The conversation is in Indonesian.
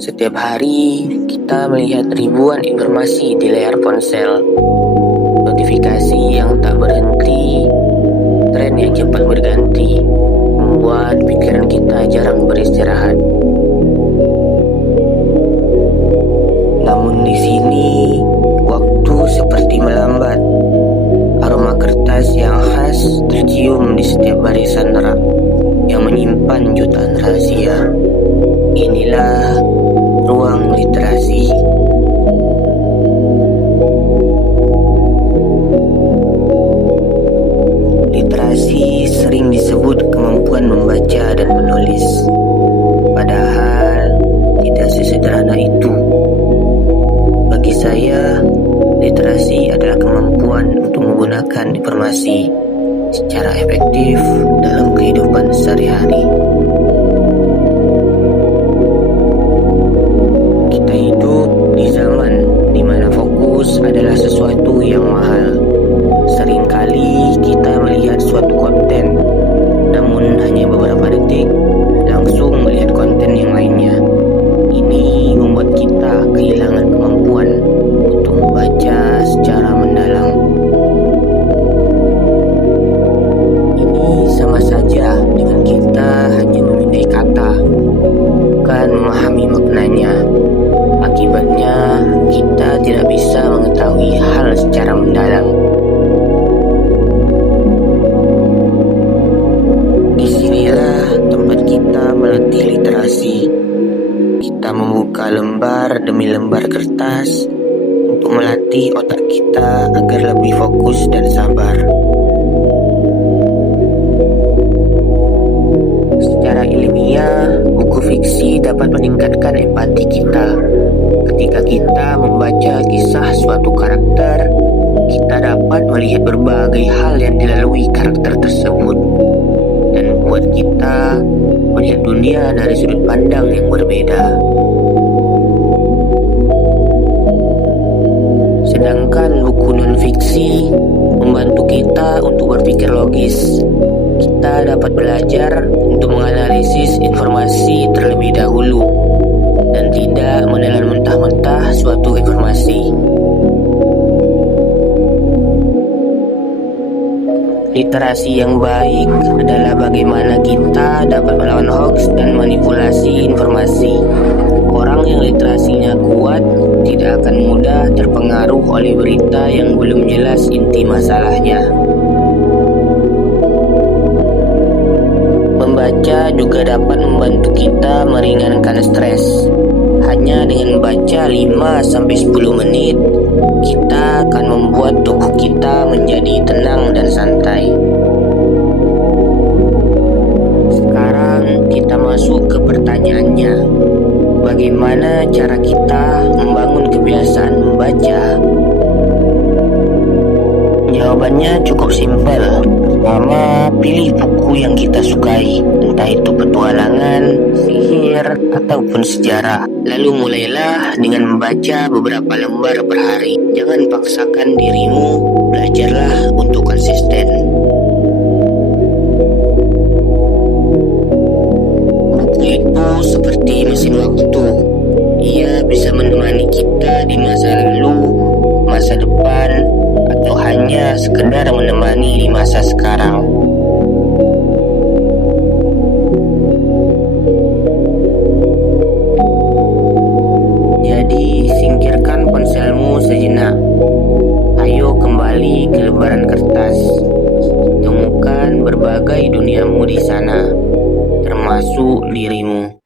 Setiap hari kita melihat ribuan informasi di layar ponsel, notifikasi yang tak berhenti, tren yang cepat berganti, membuat pikiran kita jarang beristirahat. Namun di sini, waktu seperti melambat. Aroma kertas yang khas tercium di setiap barisan rak yang menyimpan jutaan rahasia. Inilah ruang literasi. Literasi sering disebut kemampuan membaca dan menulis. Padahal tidak sesederhana itu. Bagi saya, literasi adalah kemampuan untuk menggunakan informasi secara efektif dalam kehidupan sehari-hari. Kita hidup di zaman di mana fokus adalah sesuatu yang mahal. Seringkali kita melihat suatu konten, namun hanya beberapa detik langsung melihat konten yang lainnya. Ini membuat kita kehilangan kemampuan untuk membaca secara mendalam. Ini sama saja dengan kita hanya memindai kata, bukan memahami maknanya. Akibatnya, kita tidak bisa mengetahui hal secara mendalam. Disinilah tempat kita melatih literasi. Kita membuka lembar demi lembar kertas untuk melatih otak kita agar lebih fokus dan sabar. Secara ilmiah, buku fiksi dapat meningkatkan empati kita. Ketika kita membaca kisah suatu karakter, kita dapat melihat berbagai hal yang dilalui karakter tersebut dan membuat kita melihat dunia dari sudut pandang yang berbeda. Sedangkan buku non-fiksi membantu kita untuk berpikir logis. Kita dapat belajar untuk menganalisis informasi terlebih dahulu dan tidak menelan mentah-mentah suatu informasi. Literasi yang baik adalah bagaimana kita dapat melawan hoaks dan manipulasi informasi. Orang yang literasinya kuat tidak akan mudah terpengaruh oleh berita yang belum jelas inti masalahnya. Membaca juga dapat membantu kita meringankan stres. Hanya dengan baca 5-10 menit, kita akan membuat tubuh kita menjadi tenang dan santai. Sekarang kita masuk ke pertanyaannya. Bagaimana cara kita membangun kebiasaan membaca? Jawabannya cukup simpel. Pertama, pilih buku yang kita sukai, entah itu petualangan, sihir, ataupun sejarah. Lalu mulailah dengan membaca beberapa lembar per hari. Jangan paksakan dirimu, belajarlah untuk konsisten. Buku itu seperti mesin waktu. Ia bisa menemani kita di masa lalu, masa depan, atau hanya sekedar menemani di masa sekarang. Jadi, singkirkan ponselmu sejenak. Ayo kembali ke lembaran kertas. Temukan berbagai duniamu di sana, termasuk dirimu.